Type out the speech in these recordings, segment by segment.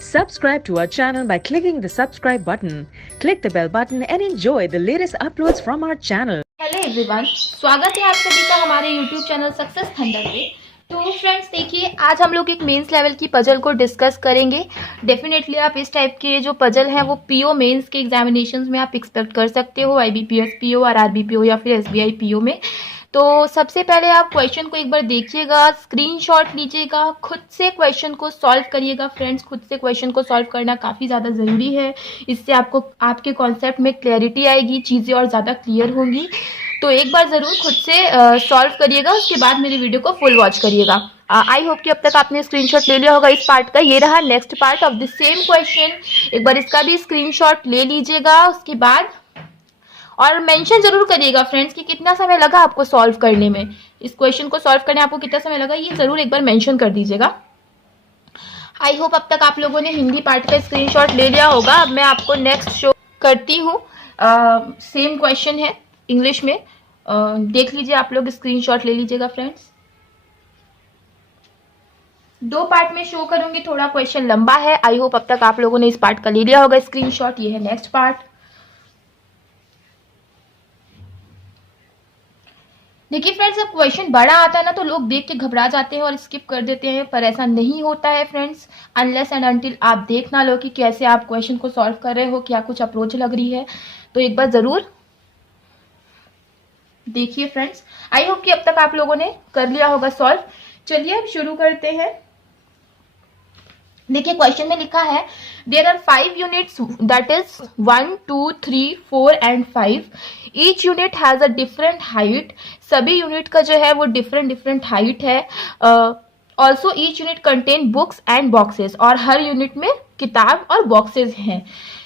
Subscribe to our channel by clicking the subscribe button. Click the bell button and enjoy the latest uploads from our channel. Hello everyone, स्वागत है आप सभी का हमारे YouTube channel success thunder पे। तो friends देखिए, आज हम लोग एक मेंस लेवल की पजल को डिस्कस करेंगे। डेफिनेटली आप इस टाइप के जो पजल है वो पीओ मेंस के एग्जामिनेशंस में आप एक्सपेक्ट कर सकते हो, आईबीपीएस पीओ और आरबी पीओ या फिर एसबीआई पीओ में। तो सबसे पहले आप क्वेश्चन को एक बार देखिएगा, स्क्रीनशॉट लीजिएगा, खुद से क्वेश्चन को सॉल्व करिएगा। फ्रेंड्स, खुद से क्वेश्चन को सॉल्व करना काफ़ी ज़्यादा ज़रूरी है। इससे आपको आपके कॉन्सेप्ट में क्लैरिटी आएगी, चीज़ें और ज़्यादा क्लियर होंगी। तो एक बार ज़रूर खुद से सॉल्व करिएगा, उसके बाद मेरी वीडियो को फुल वॉच करिएगा। आई होप कि अब तक आपने स्क्रीनशॉट ले लिया होगा इस पार्ट का। ये रहा next part of the same question. एक बार इसका भी स्क्रीनशॉट ले लीजिएगा, उसके बाद और मेंशन जरूर करिएगा फ्रेंड्स कि कितना समय लगा आपको सॉल्व करने में। इस क्वेश्चन को सॉल्व करने आपको कितना समय लगा, ये जरूर एक बार मेंशन कर दीजिएगा। आई होप अब तक आप लोगों ने हिंदी पार्ट का स्क्रीनशॉट ले लिया होगा। अब मैं आपको नेक्स्ट शो करती हूँ। सेम क्वेश्चन है इंग्लिश में, देख लीजिए, आप लोग स्क्रीनशॉट ले लीजिएगा फ्रेंड्स। दो पार्ट में शो करूंगी, थोड़ा क्वेश्चन लंबा है। आई होप अब तक आप लोगों ने इस पार्ट का ले लिया होगा स्क्रीनशॉट। ये है नेक्स्ट पार्ट। देखिए फ्रेंड्स, जब क्वेश्चन बड़ा आता है ना तो लोग देख के घबरा जाते हैं और स्किप कर देते हैं, पर ऐसा नहीं होता है फ्रेंड्स। अनलेस एंड अनटिल आप देख ना लो कि कैसे आप क्वेश्चन को सॉल्व कर रहे हो, क्या कुछ अप्रोच लग रही है, तो एक बार जरूर देखिए फ्रेंड्स। आई होप कि अब तक आप लोगों ने कर लिया होगा सॉल्व। चलिए अब शुरू करते हैं। देखिए क्वेश्चन में लिखा है, there are 5 units, that is 1 2 3 4 and 5। Each unit has a different height. सभी यूनिट का जो है वो डिफरेंट हाइट है। Also each unit contain books and boxes, और हर यूनिट में किताब और बॉक्सेस हैं।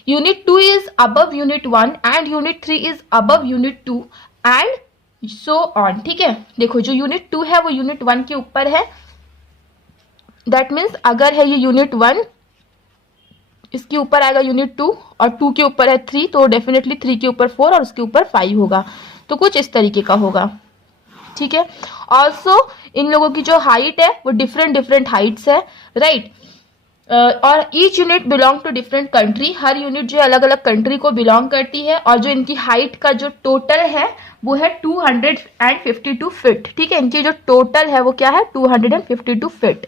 Unit 2 is above unit 1 and unit 3 is above unit 2 and so on. ठीक है, देखो जो यूनिट 2 है वो यूनिट 1 के ऊपर है। दैट मीन्स अगर है ये यूनिट 1, इसके ऊपर आएगा यूनिट 2, और 2 के ऊपर है 3, तो डेफिनेटली 3 के ऊपर 4 और उसके ऊपर 5 होगा। तो कुछ इस तरीके का होगा। ठीक है, ऑल्सो इन लोगों की जो हाइट है वो डिफरेंट हाइट्स है, राइट। और each unit belong to different country. हर यूनिट जो है अलग अलग कंट्री को बिलोंग करती है। और जो इनकी हाइट का जो टोटल है वो है 252 फीट। ठीक है, इनकी जो टोटल है वो क्या है, 252 फीट।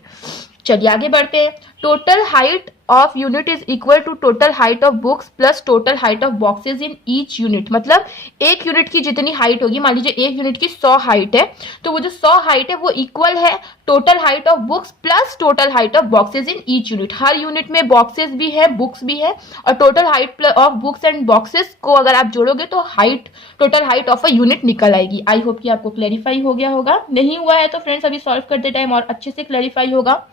चलिए आगे बढ़ते हैं। Total height of unit is equal to total height of books plus total height of boxes in each unit. मतलब एक यूनिट की जितनी हाइट होगी, मान लीजिए एक यूनिट की 100 हाइट है, तो वो जो 100 हाइट है वो इक्वल है total height of books plus total height of boxes in each unit. Her unit में बॉक्सेस भी है, बुक्स भी है, और total height of books and boxes को अगर आप जोड़ोगे तो height, total height of a unit निकल आएगी। आई होप कि आपको क्लैरिफाई हो गया होगा। नहीं हुआ है तो फ्रेंड्स अभी सॉल्व करते टाइम और अच्छे से क्लैरिफाई होगा।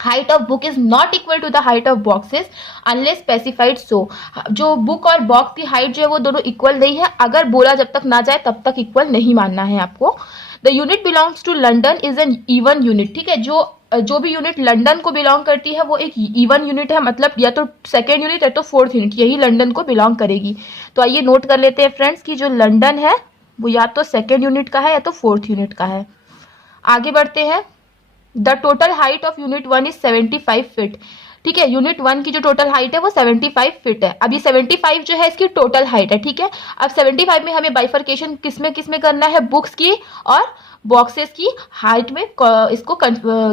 Height of book is not equal to the height of boxes unless specified so. जो बुक और बॉक्स की हाइट जो है वो दोनों इक्वल नहीं है, अगर बोला जब तक ना जाए तब तक इक्वल नहीं मानना है आपको। The unit belongs to London is an even unit. ठीक है, जो भी यूनिट लंदन को बिलोंग करती है वो एक इवन यूनिट है, मतलब या तो सेकेंड यूनिट या तो फोर्थ यूनिट, यही लंदन को बिलोंग करेगी। तो आइए नोट कर लेते हैं फ्रेंड्स कि जो लंदन है वो या तो सेकेंड यूनिट का है या तो फोर्थ यूनिट का है। आगे बढ़ते हैं। The total height of unit 1 is 75 feet. ठीक है, यूनिट 1 की जो टोटल हाइट है वो 75 फीट है। अभी 75 जो है इसकी टोटल हाइट है। ठीक है, अब 75 में हमें बाइफर्केशन किसमें करना है, बुक्स की और बॉक्सेस की हाइट में इसको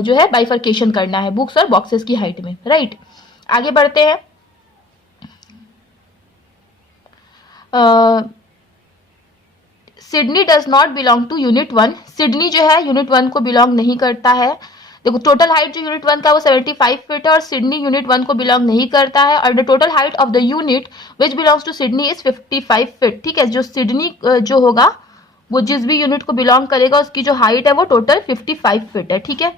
जो है बाइफर्केशन करना है, बुक्स और बॉक्सेस की हाइट में, राइट। आगे बढ़ते हैं। Sydney does not belong to unit 1। Sydney जो है यूनिट 1 को बिलोंग नहीं करता है। देखो टोटल हाइट जो यूनिट 1 का वो 75 फीट है और सिडनी यूनिट 1 को बिलोंग नहीं करता है। और the total height of the unit which belongs to Sydney is 55 feet. ठीक है, जो सिडनी जो होगा वो जिस भी यूनिट को बिलोंग करेगा उसकी जो हाइट है वो टोटल 55 फीट है। ठीक है,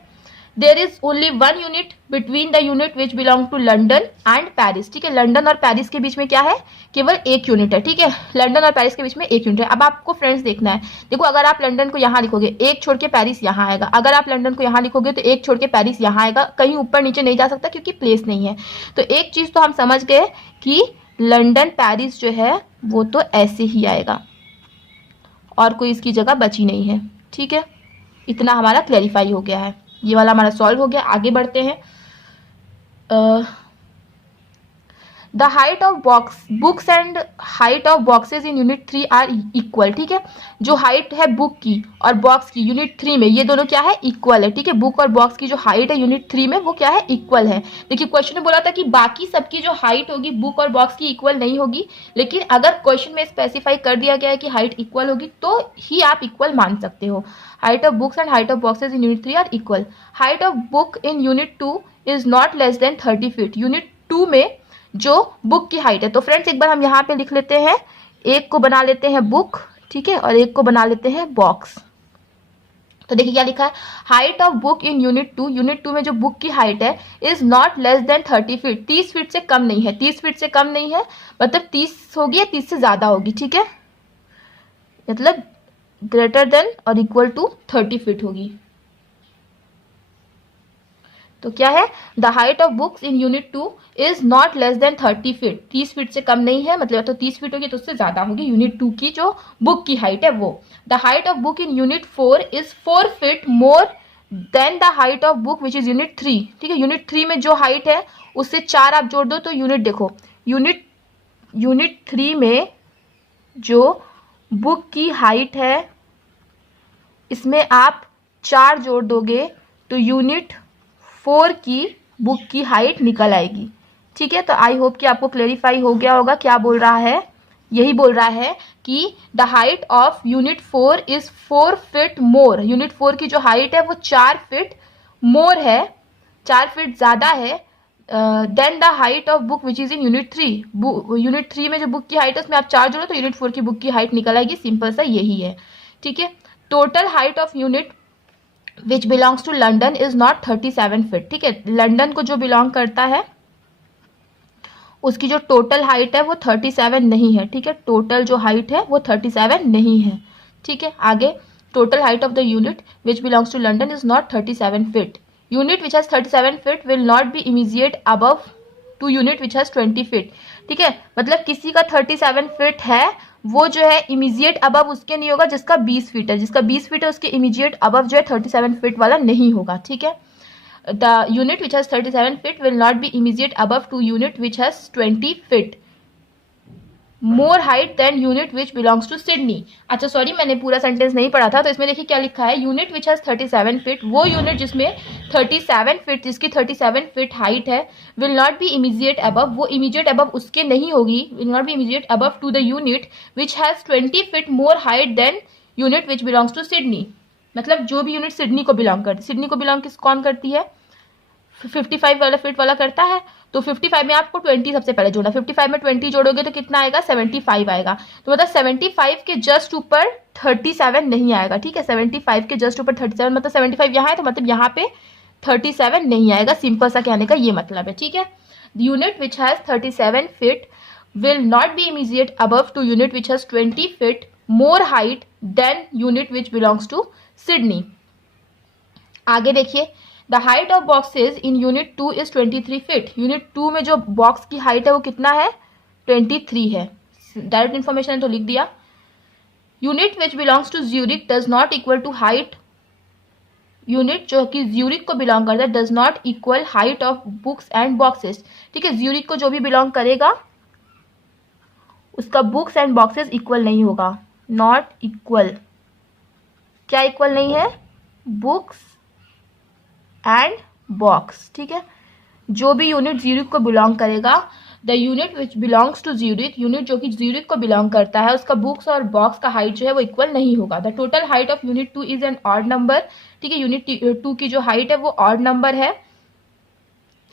there is only 1 unit between the unit which belong to London and Paris. ठीक है, लंदन और पेरिस के बीच में क्या है, केवल एक यूनिट है। ठीक है, लंदन और पेरिस के बीच में एक यूनिट है। अब आपको फ्रेंड्स देखना है, देखो अगर आप लंदन को यहाँ लिखोगे, एक छोड़ के पेरिस यहाँ आएगा। अगर आप लंदन को यहाँ लिखोगे तो एक छोड़ के पेरिस यहाँ आएगा, कहीं ऊपर नीचे नहीं जा सकता क्योंकि प्लेस नहीं है। तो एक चीज तो हम समझ गए कि लंदन पेरिस जो है वो तो ऐसे ही आएगा। और कोई इसकी जगह बची नहीं है। ठीक है, इतना हमारा क्लैरिफाई हो गया है, ये वाला हमारा सॉल्व हो गया। आगे बढ़ते हैं। The height of books and height of boxes in unit 3 are equal. ठीक है, जो हाइट है बुक की और बॉक्स की यूनिट 3 में, ये दोनों क्या है, इक्वल है। ठीक है, बुक और बॉक्स की जो हाइट है यूनिट 3 में वो क्या है, इक्वल है। देखिए क्वेश्चन में बोला था कि बाकी सबकी जो हाइट होगी बुक और बॉक्स की इक्वल नहीं होगी, लेकिन अगर क्वेश्चन में स्पेसिफाई कर दिया गया है कि हाइट इक्वल होगी तो ही आप इक्वल मान सकते हो। Height of books and height of boxes in unit 3 are equal. Height of book in unit 2 is not less than 30 feet. Unit 2 में जो बुक की हाइट है, तो फ्रेंड्स एक बार हम यहाँ पे लिख लेते हैं, एक को बना लेते हैं बुक, ठीक है, और एक को बना लेते हैं बॉक्स। तो देखिए क्या लिखा है, height of book in unit 2, unit 2 में जो बुक की हाइट है is not less than 30 feet, 30 feet से कम नहीं है। 30 फीट से कम नहीं है मतलब 30 होगी या 30 से ज्यादा होगी। ठीक है, मतलब ग्रेटर देन और इक्वल टू 30 फीट होगी। तो क्या है, the height of books in unit 2 is not less than 30 feet, 30 feet से कम नहीं है, मतलब तो 30 फीट होगी तो उससे ज्यादा होगी यूनिट 2 की जो बुक की हाइट है वो। The height of book in unit 4 is 4 feet more then the height of book which is unit 3। ठीक है, यूनिट 3 में जो हाइट है उससे 4 आप जोड़ दो तो यूनिट देखो, यूनिट 3 में जो बुक की हाइट है इसमें आप 4 जोड़ दोगे तो यूनिट 4 की बुक की हाइट निकल आएगी। ठीक है, तो आई होप कि आपको क्लेरिफाई हो गया होगा क्या बोल रहा है। यही बोल रहा है कि the height of unit 4 is 4 feet more. Unit 4 की जो हाइट है वो 4 फीट मोर है, 4 फीट ज्यादा है than the height of book which is in unit 3। Unit 3 में जो बुक की हाइट है उसमें आप 4 जोड़ो तो यूनिट 4 की बुक की हाइट निकल आएगी। सिंपल सा यही है। ठीक है, total height of unit which belongs to London is not 37 feet. ठीक है, लंदन को जो बिलोंग करता है उसकी जो टोटल हाइट है वो 37 नहीं है। ठीक है, टोटल जो हाइट है वो 37 नहीं है। ठीक है, आगे total height of the unit which belongs to London is not 37 feet. Unit which has 37 feet will not be immediate above to unit which has 20 feet. ठीक है, मतलब किसी का 37 फीट है वो जो है इमीजिएट अबव उसके नहीं होगा जिसका 20 फीट है, जिसका 20 फीट है उसके इमीजिएट अबव जो है 37 फीट वाला नहीं होगा। ठीक है, the unit which has 37 feet will not be immediate above to unit which has 20 feet more height than unit which belongs to Sydney. अच्छा सॉरी, मैंने पूरा सेंटेंस नहीं पढ़ा था, तो इसमें देखिए क्या लिखा है, यूनिट विच हैज 37 फीट, वो यूनिट जिसमें 37 फीट, जिसकी 37 फीट हाइट है, will not be immediate above, वो इमीजिएट अबव उसके नहीं होगी, will not be immediate above to the unit which has 20 feet more height than unit which belongs to Sydney. मतलब जो भी यूनिट सिडनी को बिलोंग करती, सिडनी को बिलोंग कौन करती है, 55 वाला फीट वाला करता है, तो 55 में आपको 20 सबसे पहले जोड़ना, 55 में 20 जोड़ोगे तो कितना आएगा, 75 आएगा। तो मतलब 75 के जस्ट ऊपर 37 नहीं आएगा। ठीक है, 75 के जस्ट ऊपर 37 मतलब 75 यहाँ है तो मतलब यहाँ पे 37 नहीं आएगा। सिंपल सा कहने का ये मतलब है। ठीक है, unit which has 37 feet will not be immediate above to unit which has 20 feet more height than unit which belongs to Sydney. आगे देखिए, the height of boxes in unit 2 is 23 feet. Unit 2 में जो बॉक्स की height है वो कितना है, 23 है। डायरेक्ट इन्फॉर्मेशन है तो लिख दिया। Unit which belongs to Zurich does not equal to height, unit जो कि ज्यूरिक को बिलोंग करता है does not equal height of books and boxes. ठीक है, ज्यूरिक को जो भी बिलोंग करेगा उसका बुक्स एंड बॉक्सेस इक्वल नहीं होगा, नॉट इक्वल। क्या इक्वल नहीं है, बुक्स एंड बॉक्स। ठीक है, जो भी यूनिट ज्यूरिक को बिलोंग करेगा, the unit which belongs to Zurich, unit जो कि ज्यूरिक को बिलोंग करता है उसका बुक्स और बॉक्स का हाइट जो है वो इक्वल नहीं होगा। The total height of unit 2 is an odd number. ठीक है, यूनिट 2 की जो हाइट है वो ऑड नंबर है।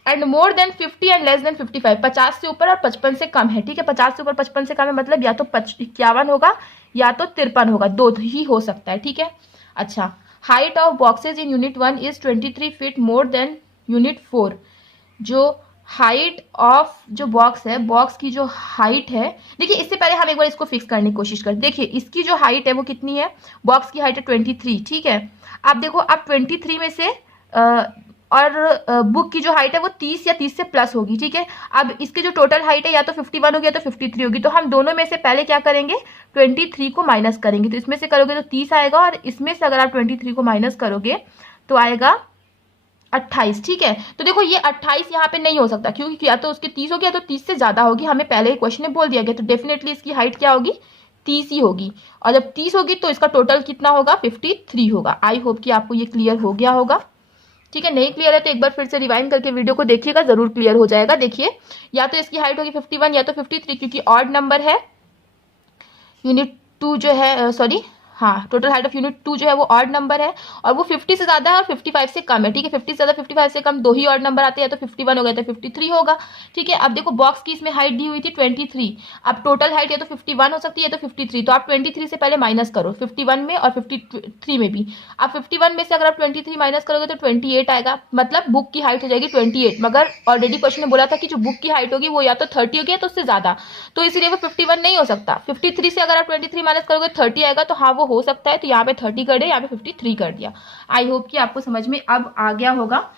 And more than 50 and less than 55, 50 से ऊपर और 55 से कम है। ठीक है, 50 से ऊपर 55 से कम है मतलब या तो 51 होगा या तो 53 होगा, दो ही हो सकता है। ठीक है, अच्छा, height of boxes in unit 1 is 23 feet more than unit 4। जो हाइट ऑफ जो बॉक्स है, बॉक्स की जो हाइट है, देखिए इससे पहले हम एक बार इसको फिक्स करने की कोशिश करते। देखिए इसकी जो हाइट है वो कितनी है, बॉक्स की हाइट है 23। ठीक है, आप देखो, आप 23 में से और बुक की जो हाइट है वो 30 या 30 से प्लस होगी, ठीक है। अब इसकी जो टोटल हाइट है या तो 51 होगी या तो 53 होगी, तो हम दोनों में से पहले क्या करेंगे, 23 को माइनस करेंगे। तो इसमें से करोगे तो 30 आएगा, और इसमें से अगर आप 23 को माइनस करोगे तो आएगा 28, ठीक है। तो देखो ये 28 यहाँ पे नहीं हो सकता, क्योंकि या तो उसकी 30 होगी या तो 30 से ज्यादा होगी, हमें पहले ही क्वेश्चन में बोल दिया गया। तो डेफिनेटली इसकी हाइट क्या होगी, 30 ही होगी। और जब 30 होगी तो इसका टोटल कितना होगा, 53 होगा। आई होप कि आपको ये क्लियर हो गया होगा, ठीक है। नहीं क्लियर है तो एक बार फिर से रिवाइंड करके वीडियो को देखिएगा, जरूर क्लियर हो जाएगा। देखिए, या तो इसकी हाइट होगी 51 या तो 53, क्योंकि ऑड नंबर है। यूनिट 2 जो है, सॉरी, हाँ, टोटल हाइट ऑफ यूनिट 2 जो है वो ऑड नंबर है, और वो 50 से ज्यादा है और 55 से कम है, ठीक है। 50 से ज्यादा 55 से कम दो ही ऑड नंबर आते हैं, तो 51 हो गया तो 53 होगा, ठीक है। अब देखो बॉक्स की इसमें हाइट दी हुई थी 23, अब टोटल हाइट या तो 51 हो सकती है या तो 53, तो आप 23 से पहले माइनस करो 51 में और 53 में भी। अब 51 में से अगर आप 23 माइनस करोगे तो 28 आएगा, मतलब बुक की हाइट हो जाएगी 28। मगर ऑलरेडी क्वेश्चन में बोला था कि जो बुक की हाइट होगी वो या तो 30 होगी या तो उससे ज्यादा, तो इसीलिए वो 51 नहीं हो सकता। 53 से अगर आप 23 माइनस करोगे 30 आएगा, तो हाँ वो हो सकता है। तो यहाँ पे 30 कर दिया, यहाँ पे 53 कर दिया। आई होप कि आपको समझ में अब आ गया होगा।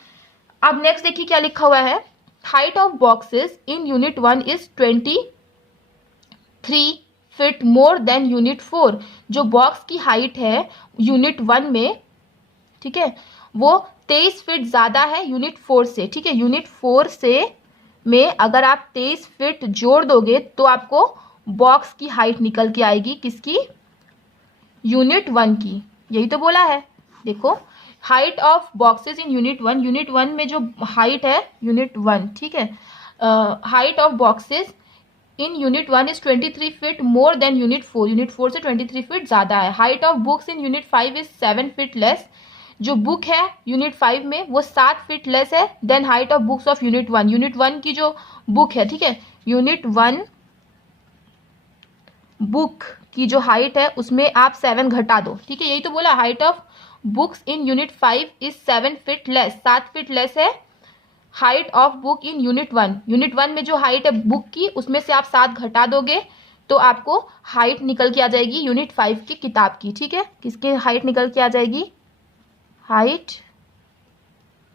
अब नेक्स्ट देखिए क्या लिखा हुआ है, height of boxes in unit 1 is 23 feet more than unit 4। जो बॉक्स की हाइट है यूनिट 1 में, ठीक है, वो 23 फीट ज्यादा है यूनिट 4 से, ठीक है। यूनिट 4 से में अगर आप 23 फीट जोड़ दोगे तो आपको बॉक्स की हाइट निकल के आएगी, किसकी, यूनिट 1 की। यही तो बोला है, देखो height of boxes in unit 1, unit 1 में जो हाइट है यूनिट 1, ठीक है, height of boxes in unit 1 is 23 feet more than unit 4, unit 4 से 23 फीट ज्यादा है। Height of books in unit 5 is 7 feet less, जो बुक है यूनिट 5 में वो 7 फीट लेस है than height of books of unit 1। Unit 1 की जो बुक है, ठीक है, यूनिट 1 बुक की जो हाइट है उसमें आप 7 घटा दो, ठीक है। यही तो बोला, height of books in unit 5 is 7 feet less, 7 feet less है height of book in unit 1। Unit 1 में जो हाइट है बुक की उसमें से आप 7 घटा दोगे तो आपको हाइट निकल के आ जाएगी यूनिट 5 की किताब की, ठीक है। किसकी हाइट निकल के आ जाएगी, height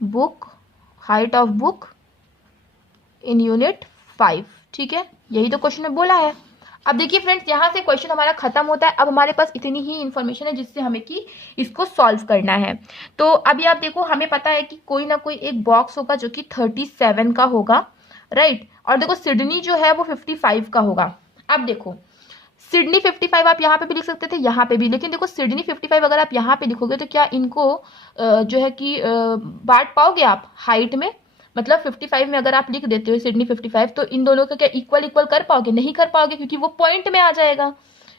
book, height of book in unit 5, ठीक है। यही तो क्वेश्चन में बोला है। अब देखिए फ्रेंड्स, यहाँ से क्वेश्चन हमारा खत्म होता है। अब हमारे पास इतनी ही इन्फॉर्मेशन है जिससे हमें कि इसको सॉल्व करना है। तो अभी आप देखो, हमें पता है कि कोई ना कोई एक बॉक्स होगा जो कि 37 का होगा, राइट। और देखो सिडनी जो है वो 55 का होगा। अब देखो सिडनी 55 आप यहाँ पे भी लिख सकते थे, यहाँ पे भी, लेकिन देखो सिडनी 55 अगर आप यहाँ पे लिखोगे तो क्या इनको जो है कि बांट पाओगे आप हाइट में, मतलब 55 में अगर आप लिख देते हो सिडनी 55, तो इन दोनों का क्या इक्वल इक्वल कर पाओगे, नहीं कर पाओगे, क्योंकि वो पॉइंट में आ जाएगा,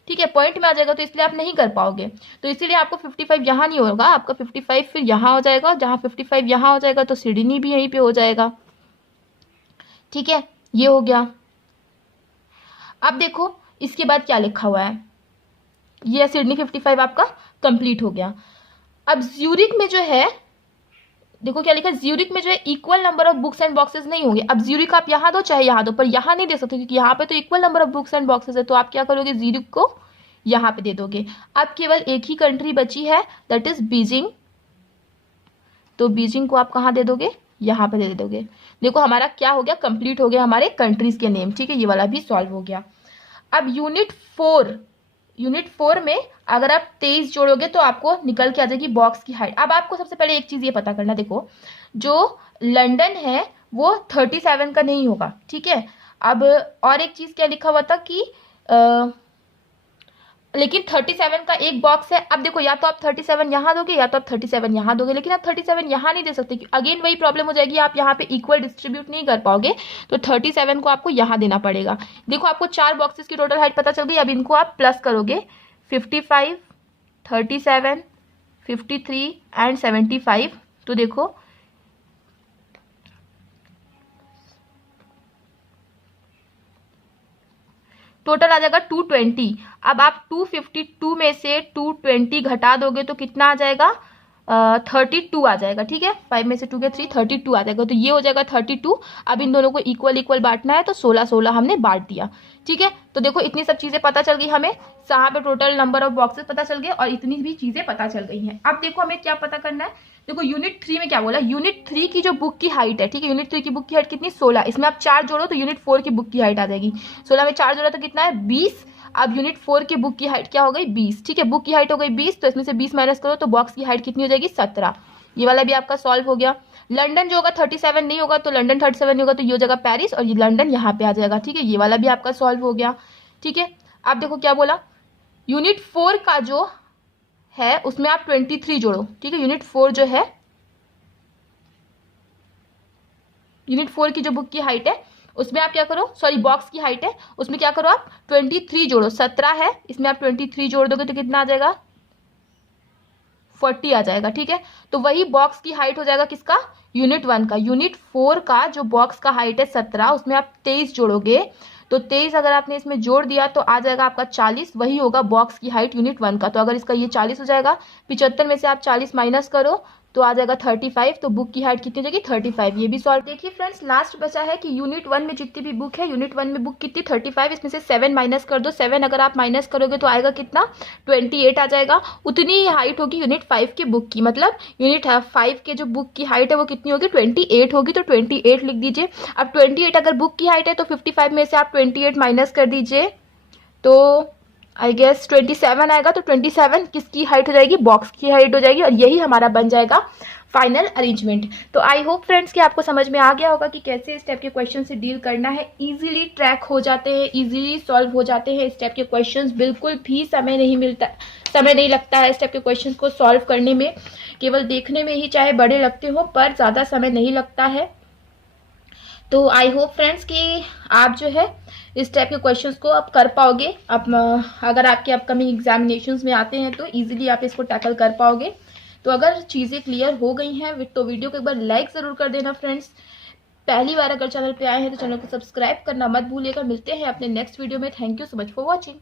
ठीक है, पॉइंट में आ जाएगा, तो इसलिए आप नहीं कर पाओगे। तो इसीलिए आपको 55 यहाँ नहीं होगा, आपका 55 फिर यहाँ हो जाएगा, जहाँ 55 यहाँ हो जाएगा तो सिडनी भी यहीं पे हो जाएगा, ठीक है। ये हो गया। अब देखो इसके बाद क्या लिखा हुआ है, ये सिडनी 55 आपका कंप्लीट हो गया। अब ज्यूरिक में जो है, देखो क्या लिखा है, ज्यूरिक में जो है equal number of books and boxes नहीं होंगे। अब ज्यूरिक आप यहाँ दो चाहे यहाँ दो, पर यहाँ नहीं दे सकते क्योंकि यहाँ पे तो equal number of books and boxes है। तो आप क्या करोगे, ज्यूरिक को यहाँ पे दे दोगे। अब केवल एक ही कंट्री बची है, दैट इज बीजिंग। तो बीजिंग को आप कहाँ दे दोगे, यहाँ पे दे दोगे। देखो हमारा क्या हो गया, कंप्लीट हो गया हमारे कंट्रीज के नेम, ठीक है। ये वाला भी सॉल्व हो गया। अब यूनिट 4 में अगर आप 23 जोड़ोगे तो आपको निकल के आ जाएगी बॉक्स की हाइट। अब आपको सबसे पहले एक चीज ये पता करना, देखो जो लंदन है वो 37 का नहीं होगा, ठीक है। अब और एक चीज क्या लिखा हुआ था कि लेकिन 37 का एक बॉक्स है। अब देखो या तो आप 37 यहाँ दोगे या तो आप 37 यहाँ दोगे, लेकिन आप 37 यहाँ नहीं दे सकते, अगेन वही प्रॉब्लम हो जाएगी, आप यहाँ पे इक्वल डिस्ट्रीब्यूट नहीं कर पाओगे। तो 37 को आपको यहाँ देना पड़ेगा। देखो आपको 4 बॉक्सेस की टोटल हाइट पता चल गई। अब इनको आप प्लस करोगे, 55, 37, 53 एंड 75। तो देखो टोटल आ जाएगा 220। अब आप 252 में से 220 घटा दोगे तो कितना आ जाएगा, 32 आ जाएगा। ठीक है, 5 में से 2 गया 3, 32 आ जाएगा। तो ये हो जाएगा 32। अब इन दोनों को इक्वल इक्वल बांटना है, तो 16 हमने बांट दिया। ठीक है, तो देखो इतनी सब चीजें पता चल गई हमें। यहाँ पे टोटल नंबर ऑफ बॉक्सेस पता चल गए और इतनी भी चीजें पता चल गई हैं। अब देखो हमें क्या पता करना है। देखो यूनिट 3 में क्या बोला, यूनिट 3 की जो बुक की हाइट है, ठीक है, यूनिट 3 की बुक की हाइट कितनी, 16। इसमें आप 4 जोड़ो तो यूनिट 4 की बुक की हाइट आ जाएगी। 16 में 4 जोड़ा तो कितना है, 20। अब यूनिट 4 की बुक की हाइट क्या हो गई, 20। ठीक है, बुक की हाइट हो गई 20, तो इसमें से 20 माइनस करो तो बॉक्स की हाइट कितनी हो जाएगी, 17। ये वाला भी आपका सॉल्व हो गया। लंदन जो होगा 37 नहीं होगा, तो लंदन 37 नहीं होगा तो ये हो जाएगा पेरिस, और ये लंदन यहाँ पे आ जाएगा। ठीक है, ये वाला भी आपका सॉल्व हो गया। ठीक है, आप देखो क्या बोला, यूनिट 4 का जो है उसमें आप 23 जोड़ो। ठीक है, यूनिट 4 जो है, यूनिट 4 की जो बुक की हाइट है उसमें आप क्या करो, सॉरी बॉक्स की हाइट है उसमें क्या करो, आप 23 जोड़ो। 17 है, इसमें आप 23 जोड़ दोगे तो कितना आ जाएगा, 40 आ जाएगा। ठीक है, तो वही बॉक्स की हाइट हो जाएगा किसका, यूनिट 1 का। यूनिट 4 का जो बॉक्स का हाइट है 17, उसमें आप 23 जोड़ोगे, तो 23 अगर आपने इसमें जोड़ दिया तो आ जाएगा आपका 40, वही होगा बॉक्स की हाइट यूनिट 1 का। तो अगर इसका ये 40 हो जाएगा, 75 में से आप 40 माइनस करो तो आ जाएगा 35, तो बुक की हाइट कितनी हो जाएगी, 35। ये भी सॉल्व। देखिए फ्रेंड्स, लास्ट बचा है कि यूनिट 1 में जितनी भी बुक है, यूनिट 1 में बुक कितनी, 35, इसमें से 7 माइनस कर दो। 7 अगर आप माइनस करोगे तो आएगा कितना, 28 आ जाएगा। उतनी ही हाइट होगी यूनिट 5 की बुक की, मतलब यूनिट 5 के जो बुक की हाइट है वो कितनी होगी, 28 होगी। तो 28 लिख दीजिए। अब 28 अगर बुक की हाइट है तो 55 में से आप 28 माइनस कर दीजिए, तो आई गेस 27 आएगा। तो 27 किसकी हाइट हो जाएगी, बॉक्स की हाइट हो जाएगी, और यही हमारा बन जाएगा फाइनल अरेंजमेंट। तो आई होप फ्रेंड्स कि आपको समझ में आ गया होगा कि कैसे इस टाइप के क्वेश्चन से डील करना है। इजीली ट्रैक हो जाते हैं, इजीली सॉल्व हो जाते हैं इस टाइप के क्वेश्चंस। बिल्कुल भी समय नहीं लगता है इस टाइप के क्वेश्चन को सॉल्व करने में। केवल देखने में ही चाहे बड़े लगते हो, पर ज़्यादा समय नहीं लगता है। तो आई होप फ्रेंड्स कि आप जो है इस टाइप के क्वेश्चंस को आप कर पाओगे। अब अगर आपके अपकमिंग एग्जामिनेशंस में आते हैं तो इजीली आप इसको टैकल कर पाओगे। तो अगर चीज़ें क्लियर हो गई हैं तो वीडियो को एक बार लाइक ज़रूर कर देना फ्रेंड्स। पहली बार अगर चैनल पे आए हैं तो चैनल को सब्सक्राइब करना मत भूलिएगा। मिलते हैं अपने नेक्स्ट वीडियो में। Thank you so much for watching.